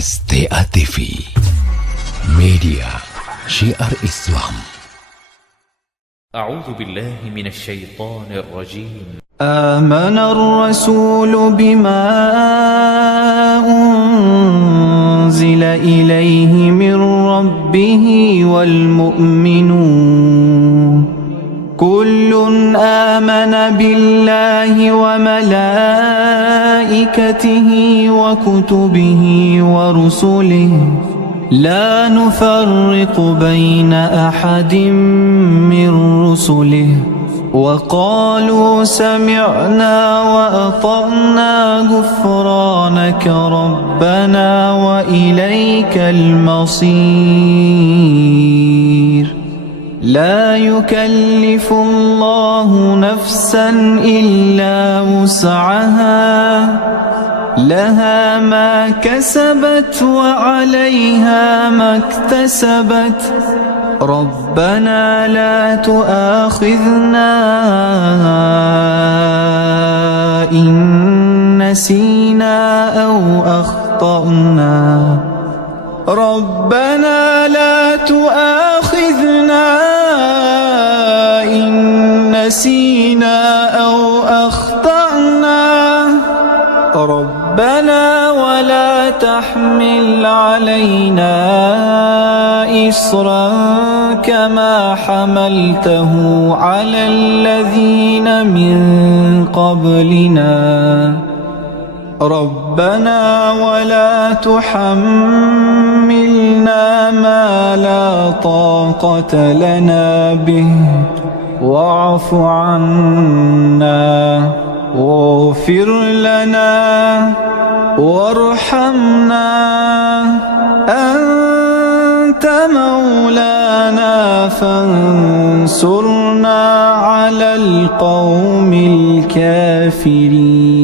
STA TV Media Syiar Islam. أعوذ بالله من الشيطان الرجيم. آمن الرسول بما أنزل إليه من ربه والمؤمنون كل آمن بالله وملائكته وكتبه ورسله لا نفرق بين أحد من رسله وقالوا سمعنا وأطعنا غفرانك ربنا وإليك المصير. لا يكلف الله نفسا إلا وسعها لها ما كسبت وعليها ما اكتسبت ربنا لا تؤاخذنا إن نسينا أو أخطأنا ربنا لا تؤاخذنا إن نسينا أو أخطأنا ربنا ولا تحمل علينا إصرا كما حملته على الذين من قبلنا ربنا ولا تحملنا ما لا طاقة لنا به واعف عنا واغفر لنا وارحمنا أنت مولانا فانصرنا على القوم الكافرين.